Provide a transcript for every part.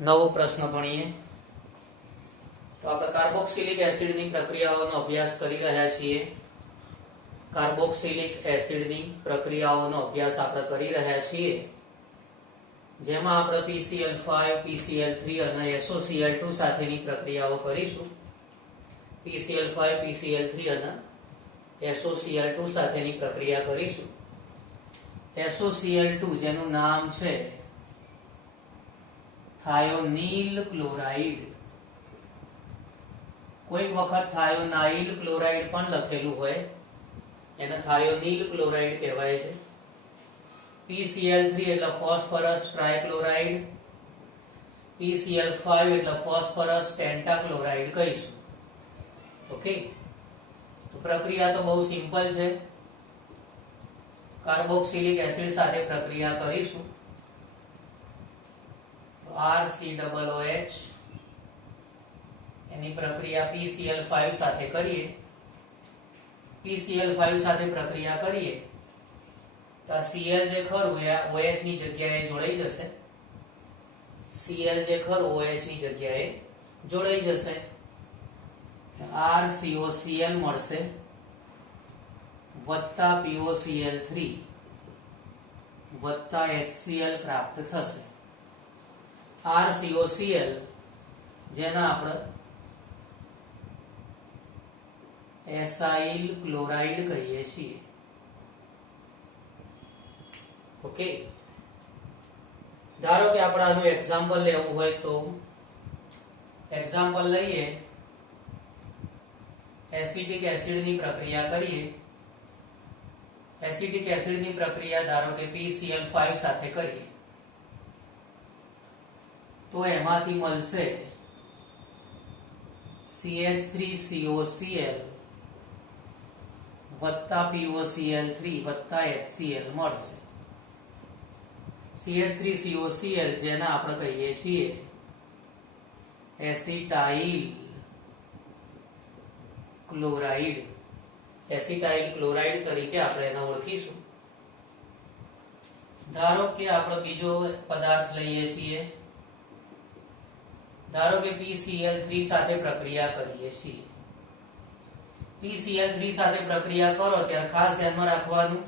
નવો પ્રશ્ન ભણીએ તો આપણે કાર્બોક્સિલિક એસિડની પ્રક્રિયાઓનો અભ્યાસ કરી રહ્યા છીએ. કાર્બોક્સિલિક એસિડની પ્રક્રિયાઓનો અભ્યાસ આપણે કરી રહ્યા છીએ, જેમાં આપણે PCl5, PCl3 અને SOCl2 સાથેની પ્રક્રિયાઓ કરીશું. PCl5, PCl3 અને SOCl2 સાથેની પ્રક્રિયા કરીશું. SOCl2 જેનું નામ છે થાયોનીલ ક્લોરાઇડ. કોઈ વખત થાયોનાઇલ ક્લોરાઇડ પણ લખેલું હોય, એને થાયોનીલ ક્લોરાઇડ કહેવાય છે. PCl3 એટલે ફોસ્ફરસ ટ્રાયક્લોરાઇડ, PCl5 એટલે ફોસ્ફરસ પેન્ટાક્લોરાઇડ કહીશું. ઓકે, તો પ્રક્રિયા તો બહુ સિમ્પલ છે. કાર્બોક્સિલિક એસિડ સાથે પ્રક્રિયા કરીશું. RCOOH એની પ્રક્રિયા PCl5 સાથે કરીએ. PCl5 સાથે પ્રક્રિયા કરીએ તો આ Cl જે ખરું એ OH ની જગ્યાએ જોડાઈ જશે. Cl જે ખરું OH ની જગ્યાએ જોડાઈ જશે. RCOCl મળશે વત્તા POCl3 વત્તા HCl પ્રાપ્ત થશે. RCOCl જેના આપણે એસાઇલ ક્લોરાઇડ કહીએ છીએ. ઓકે, ધારો કે આપણે આનું એક્ઝામ્પલ લેવું હોય તો એક્ઝામ્પલ લઈએ. એસિટિક એસિડની પ્રક્રિયા કરીએ. એસિટિક એસિડની પ્રક્રિયા ધારો કે PCl5 સાથે કરીએ તો એમાંથી મળશે CH3COCl વત્તા POCl3 વત્તા HCl મળશે. CH3COCl જેના આપણે કહીએ છીએ એસિટાઇલ ક્લોરાઇડ. એસિટાઇલ ક્લોરાઇડ તરીકે આપણે એને ઓળખીશું. ધારો કે આપણે બીજો પદાર્થ લઈએ છીએ. ધારો કે PCl3 સાથે પ્રક્રિયા કરીએ છીએ. PCl3 સાથે પ્રક્રિયા કરો ત્યારે ખાસ ધ્યાનમાં રાખવાનું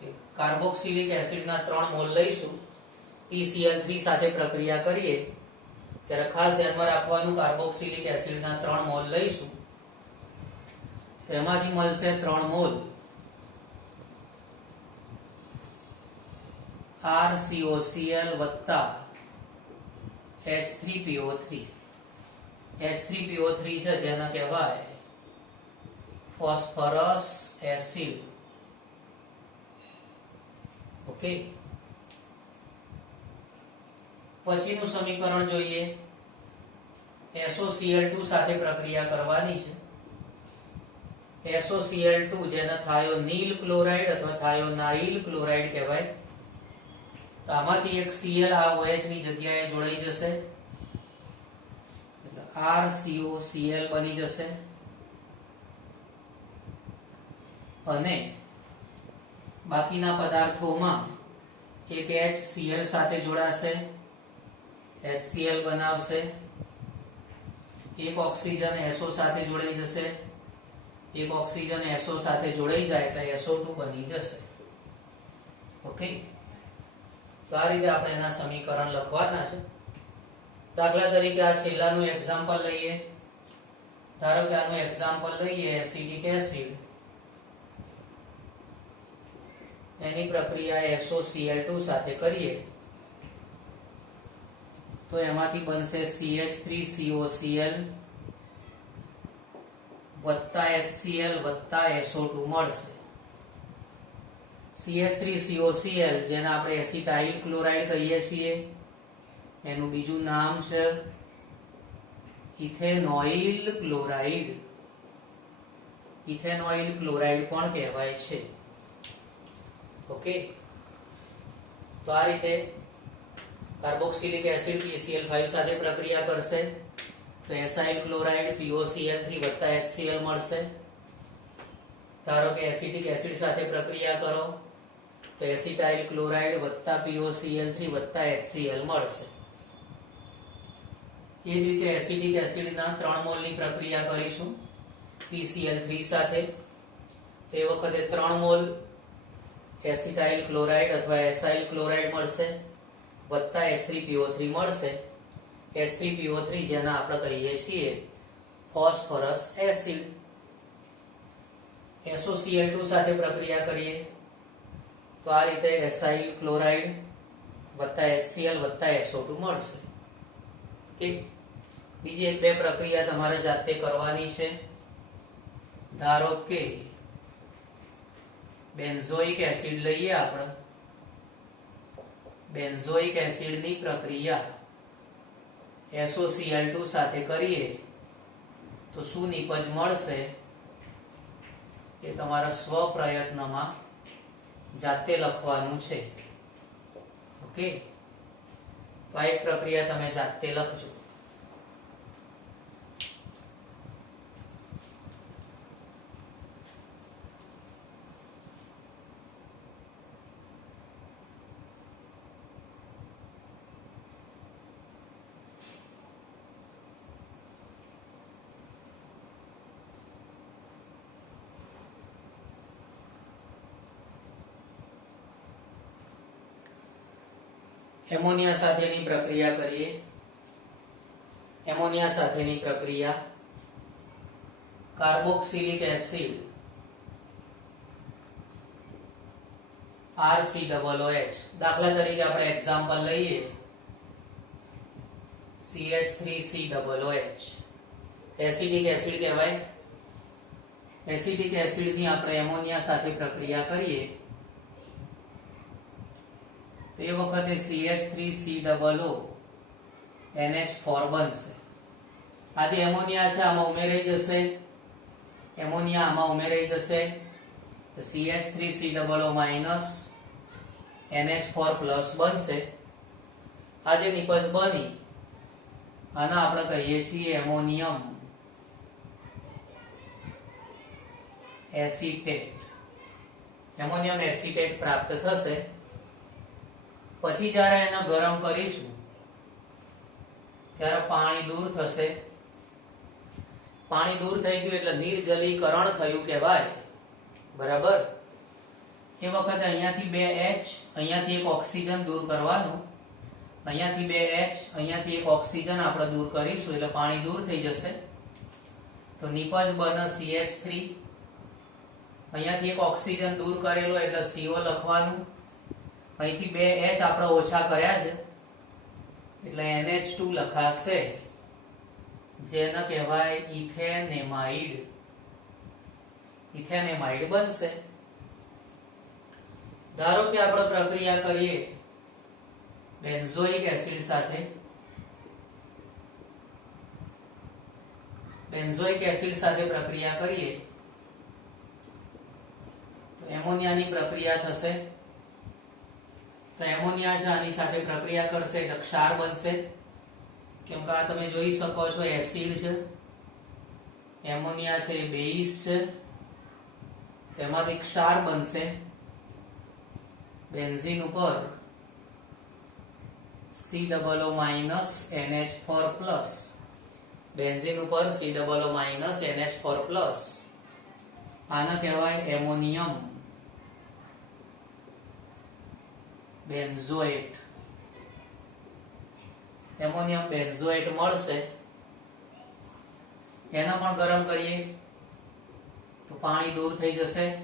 કે કાર્બોક્સિલિક એસિડના 3 મોલ લઈશું. PCl3 સાથે પ્રક્રિયા કરીએ ત્યારે ખાસ ધ્યાનમાં રાખવાનું કાર્બોક્સિલિક એસિડના 3 મોલ લઈશું તો એમાંથી મળશે 3 મોલ RCOCl વત્તા H3PO3. H3PO3 છે જેને કહેવાય ફોસ્ફરસ એસિડ. ઓકે, પછીનું સમીકરણ જોઈએ. SOCl2 સાથે પ્રક્રિયા કરવાની છે. SOCl2 જેને થાયોનીલ ક્લોરાઇડ અથવા થાયોનાઇલ ક્લોરાઇડ કહેવાય. તો આમાંથી એક Cl આ OH ની જગ્યાએ જોડાઈ જશે એટલે RCOCl બની જશે અને બાકીના પદાર્થોમાં એક HCl સાથે જોડાશે, HCl બનાવશે. એક ઓક્સિજન SO સાથે જોડાઈ જશે. એક ઓક્સિજન SO સાથે જોડાઈ જાય એટલે SO2 બની જશે. ઓકે, તો આ રીતે આપણે એના સમીકરણ લખવાના છે. દાખલા તરીકે આ છેલ્લાનું એક્ઝામ્પલ લઈએ. ધારો કે આનું એક્ઝામ્પલ લઈએ એસિટિક એસિડ. એની પ્રક્રિયા SOCl2 સાથે કરીએ તો એમાંથી બનશે CH3COCl વત્તા HCl વત્તા SO2 મળશે. CH3COCl જેને આપણે એસિટાઇલ ક્લોરાઇડ કહીએ છીએ, એનું બીજું નામ છે ઇથેનોઇલ ક્લોરાઇડ. ઇથેનોઇલ ક્લોરાઇડ પણ કહેવાય છે. ઓકે, તો આ રીતે કાર્બોક્સિલિક એસિડ PCl5 સાથે પ્રક્રિયા કરશે તો એસાઇલ ક્લોરાઇડ POCl3 વત્તા HCl મળશે. ધારો કે એસિટિક એસિડ સાથે પ્રક્રિયા કરો તો તો એસિટાઇલ ક્લોરાઇડ વત્તા POCl3 વત્તા HCl મળશે. એ જ રીતે એસિટિક એસિડના 3 મોલની પ્રક્રિયા કરીશું PCl3 સાથે. તો એ વખતે 3 મોલ એસિટાઇલ ક્લોરાઇડ અથવા એસાઇલ ક્લોરાઇડ મળશે વત્તા H3PO3 મળશે. H3PO3 જેને આપણે કહીએ છીએ ફોસ્ફરસ એસિડ. SOCl2 સાથે પ્રક્રિયા કરીએ તો આ રીતે એસાઇલ ક્લોરાઇડ વત્તા HCl વત્તા SO2 મળશે. ઓકે, બીજી એક બે પ્રક્રિયા તમારે જાતે કરવાની છે. ધારો કે બેન્ઝોઇક એસિડ લઈએ આપણે. બેન્ઝોઇક એસિડની પ્રક્રિયા SOCl2 સાથે કરીએ તો શું નિપજ મળશે એ તમારા સ્વ પ્રયત્નમાં જાતે લખવાનું છે. ઓકે, તો આ એક પ્રક્રિયા તમે જાતે લખજો. એમોનિયા સાથેની પ્રક્રિયા કરીએ. એમોનિયા સાથેની પ્રક્રિયા કાર્બોક્સિલિક એસિડ RCOOH. દાખલા તરીકે આપણે એક્ઝામ્પલ લઈએ CH3COOH. એસિડિક એસિડ કહેવાય. એસિડિક એસિડની આપણે એમોનિયા સાથે પ્રક્રિયા કરીએ તો એ વખતે CH3COONH4 બનશે. આ જે એમોનિયા છે આમાં ઉમેરાઈ જશે. એમોનિયા આમાં ઉમેરાઈ જશે તો CH3COO- NH4 પ્લસ બનશે. આ જે નિપજ બની આને આપણે કહીએ છીએ એમોનિયમ એસિટેટ. એમોનિયમ એસિટેટ પ્રાપ્ત થશે. પછી જ્યારે એને ગરમ કરીશું ત્યારે પાણી દૂર થશે. પાણી દૂર થઈ ગયું એટલે નિર્જલીકરણ થયું કહેવાય. બરાબર. એ વખતે અહીંયાથી 2 H, અહીંયાથી એક ઓક્સિજન દૂર કરવાનું. અહીંયાથી 2 H, અહીંયાથી એક ઓક્સિજન આપણે દૂર કરીશું એટલે પાણી દૂર થઈ જશે. તો નિપજ બને CH3. અહીંયાથી એક ઓક્સિજન દૂર કરેલો એટલે CO લખવાનું. અહીંથી 2 H આપણે ઓછા કર્યા છે એટલે NH2 લખાશે, જેને કહેવાય ઇથેનેમાઇડ. ઇથેનેમાઇડ બનશે. ધારો કે આપણે પ્રક્રિયા કરીએ બેન્ઝોઇક એસિડ સાથે. બેન્ઝોઇક એસિડ સાથે પ્રક્રિયા કરીએ તો એમોનિયાની પ્રક્રિયા થશે. તો એમોનિયા છે આની સાથે પ્રક્રિયા કરશે એટલે ક્ષાર બનશે. કેમ કે આ તમે જોઈ શકો છો એસિડ છે, એમોનિયા છે એ બેઝ છે, તેમાંથી ક્ષાર બનશે. બેન્ઝીન ઉપર COO- NH4 પ્લસ. બેન્ઝીન ઉપર COO- NH4 પ્લસ. આને કહેવાય એમોનિયમ બેન્ઝોએટ. એમોનિયમ બેન્ઝોએટ મળશે. એને પણ ગરમ કરીએ તો પાણી દૂર થઈ જશે,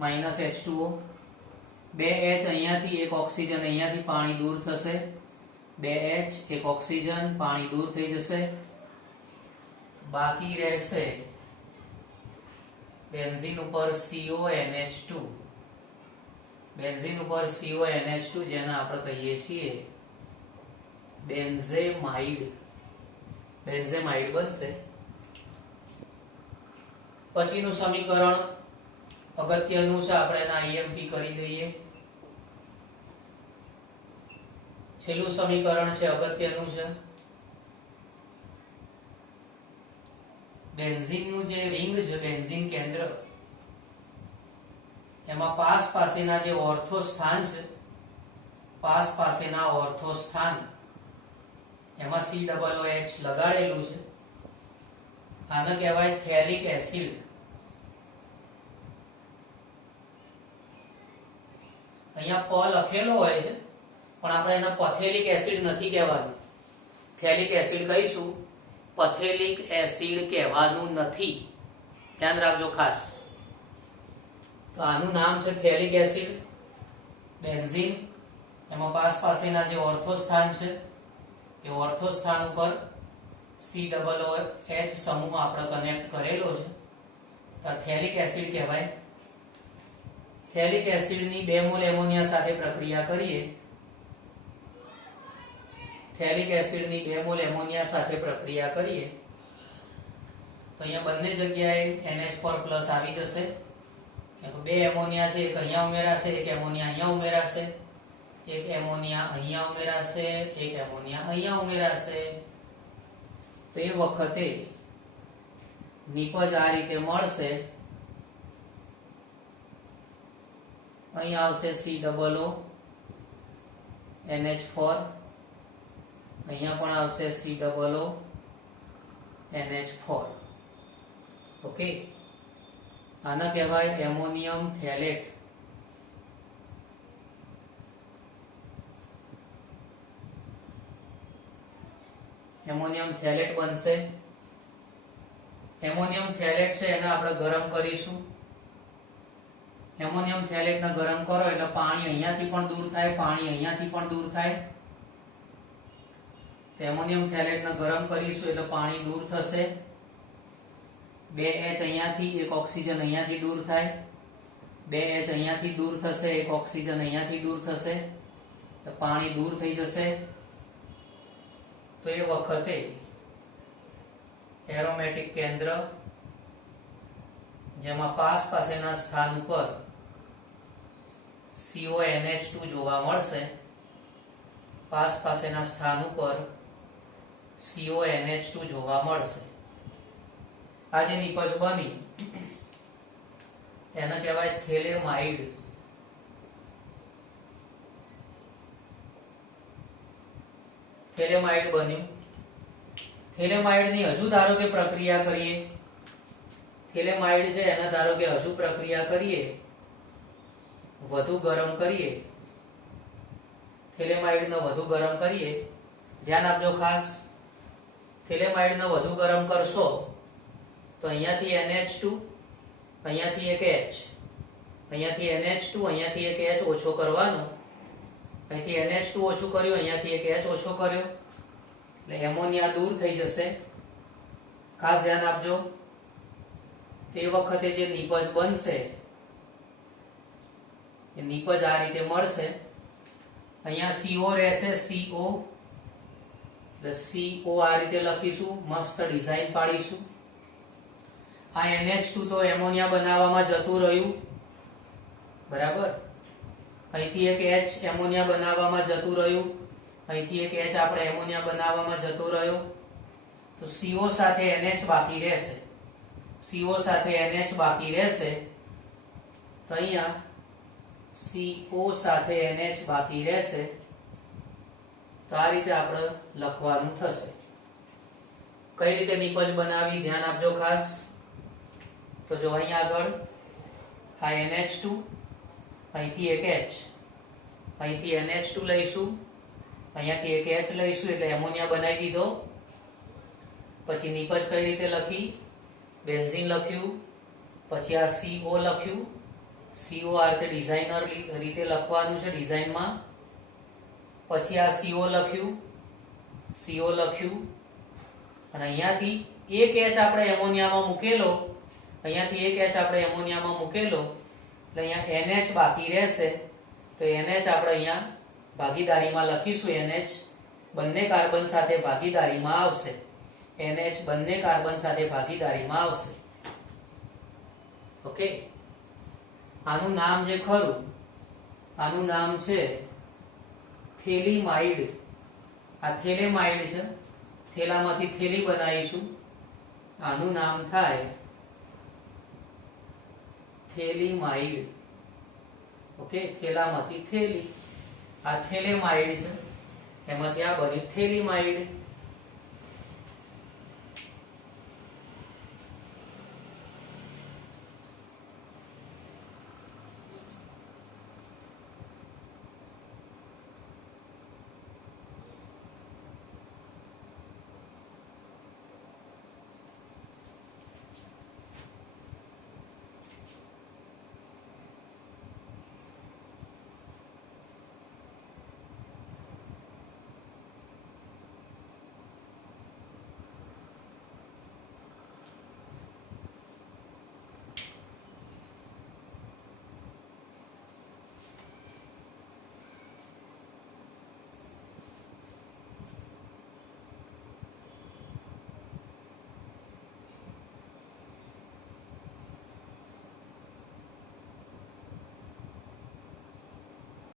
-H2O. 2 H અહીંયાથી એક ઓક્સિજન અહીંયાથી પાણી દૂર થશે. 2 H એક ઓક્સિજન પાણી દૂર થઈ જશે. બાકી રહેશે બેન્ઝીન ઉપર CONH2. બેન્ઝીન ઉપર CONH2 જેને આપણે કહીએ છીએ બેન્ઝેમાઇડ. બેન્ઝેમાઇડ બનશે. પછીનું સમીકરણ અગત્યનું છે, આપણે એના IMP કરી દઈએ. છેલ્લું સમીકરણ છે અગત્યનું છે. બેન્ઝીનનું જે રિંગ છે, બેન્ઝીન કેન્દ્ર, એમાં પાસ પાસેના જે ઓર્થો સ્થાન છે, પાસ પાસેના ઓર્થો સ્થાન એમાં COOH લગાડેલું છે. આને કહેવાય થેલિક એસિડ. અહીંયા પ લખેલો હોય છે પણ આપણે એને પથેલિક એસિડ નથી કહેવાનું. થેલિક એસિડ કહીશું, પથેલિક એસિડ કહેવાનું નથી. ધ્યાન રાખજો ખાસ. તો આનું નામ છે થેલિક એસિડ. બેન્ઝીન, એમાં પાસ પાસેના જે ઓર્થો સ્થાન છે એ ઓર્થો સ્થાન ઉપર COOH સમૂહ આપણે કનેક્ટ કરેલો છે, તો થેલિક એસિડ કહેવાય. થેલિક એસિડની 2 મોલ એમોનિયા સાથે પ્રક્રિયા કરીએ, થેલિક એસિડની 2 મોલ એમોનિયા સાથે પ્રક્રિયા કરીએ તો અહીંયા બંને જગ્યાએ NH4+ આવી જશે. 2 એમોનિયા છે, એક અહીંયા ઉમેરાશે, એક એમોનિયા અહીંયા ઉમેરાશે, એક એમોનિયા અહીંયા ઉમેરાશે, એક એમોનિયા અહીંયા ઉમેરાશે. તો એ વખતે નિપજ આ રીતે મળશે. અહીંયા આવશે COO NH4, અહીંયા પણ આવશે COO NH4. ઓકે, આને કહેવાય એમોનિયમ થેલેટ. એમોનિયમ થેલેટ બનશે. એમોનિયમ થેલેટ છે એને આપણે ગરમ કરીશું. એમોનિયમ થેલેટને ગરમ કરો એટલે પાણી અહીંયાથી પણ દૂર થાય, પાણી અહીંયાથી પણ દૂર થાય. તો એમોનિયમ થેલેટને ગરમ કરીશું એટલે પાણી દૂર થશે. 2H અહીંયાથી, એક ઓક્સિજન અહીંયાથી દૂર થાય. 2H અહીંયાથી દૂર થશે, એક ઓક્સિજન અહીંયાથી દૂર થશે, તો પાણી દૂર થઈ જશે. તો એ વખતે એરોમેટિક કેન્દ્ર જેમાં પાસ પાસેના સ્થાન ઉપર CONH2 જોવા મળશે. પાસ પાસેના સ્થાન ઉપર CONH2 જોવા મળશે. આ જે નિપજ બની એને કહેવાય થેલેમાઇડ. થેલેમાઇડ બન્યું. થેલેમાઇડની હજુ ધારો કે પ્રક્રિયા કરીએ, થેલેમાઇડ છે એને ધારો કે હજુ પ્રક્રિયા કરીએ, વધુ ગરમ કરીએ, થેલેમાઇડને વધુ ગરમ કરીએ. ધ્યાન આપજો ખાસ, થેલેમાઇડને વધુ ગરમ કરશો તો અહીંયાથી NH2, અહીંયાથી એક H, અહીંયાથી NH2, અહીંયાથી એક H ઓછો કરવાનો. અહીંથી NH2 ઓછું કર્યું, અહીંયાથી એક H ઓછો કર્યો એટલે એમોનિયા દૂર થઈ જશે. ખાસ ધ્યાન આપજો. તે વખતે જે નિપજ બનશે એ નિપજ આ રીતે મળશે. અહીંયા CO રહેશે, CO એટલે CO આ રીતે લખીશું, મસ્ત ડિઝાઇન પાડીશું. આ NH2 તો એમોનિયા બનાવવામાં જતું રહ્યું, બરાબર. અહીંથી એક H એમોનિયા બનાવવામાં જતું રહ્યું, અહીંથી એક H આપણે એમોનિયા બનાવવામાં જતો રહ્યો. તો CO સાથે NH બાકી રહેશે, CO સાથે NH બાકી રહેશે. તો અહીંયા CO સાથે NH બાકી રહેશે. તો આ રીતે આપણે લખવાનું થશે. કઈ રીતે નિપજ બનાવી ધ્યાન આપજો ખાસ. તો જો અહીંયા આગળ આ NH2, અહીંથી એક H, અહીંથી NH2 લઈશું, અહીંયાથી એક H લઈશું એટલે એમોનિયા બનાવી દીધો. પછી નિપજ કઈ રીતે લખી, બેન્ઝીન લખ્યું, પછી આ CO લખ્યું. CO આ રીતે ડિઝાઇનર રીતે લખવાનું છે ડિઝાઇનમાં. પછી આ CO લખ્યું, CO લખ્યું અને અહીંયાથી એક H આપણે એમોનિયામાં મૂકેલો, અહીંયાથી એક H આપણે એમોનિયામાં મૂકેલો એટલે અહીંયા NH બાકી રહેશે. તો NH આપણે અહીંયા ભાગીદારીમાં લખીશું. NH બંને કાર્બન સાથે ભાગીદારીમાં આવશે. NH બંને કાર્બન સાથે ભાગીદારીમાં આવશે. ઓકે, આનું નામ જે ખરું, આનું નામ છે થેલીમાઇડ. આ થેલેમાઇડ છે, થેલામાંથી થેલી બનાવીશું, આનું નામ થાય થેલીમાઇડ. ઓકે, થેલામાંથી થેલી. આ થેલેમાઇડ છે, એમાંથી આ બન્યું થેલીમાઇડ.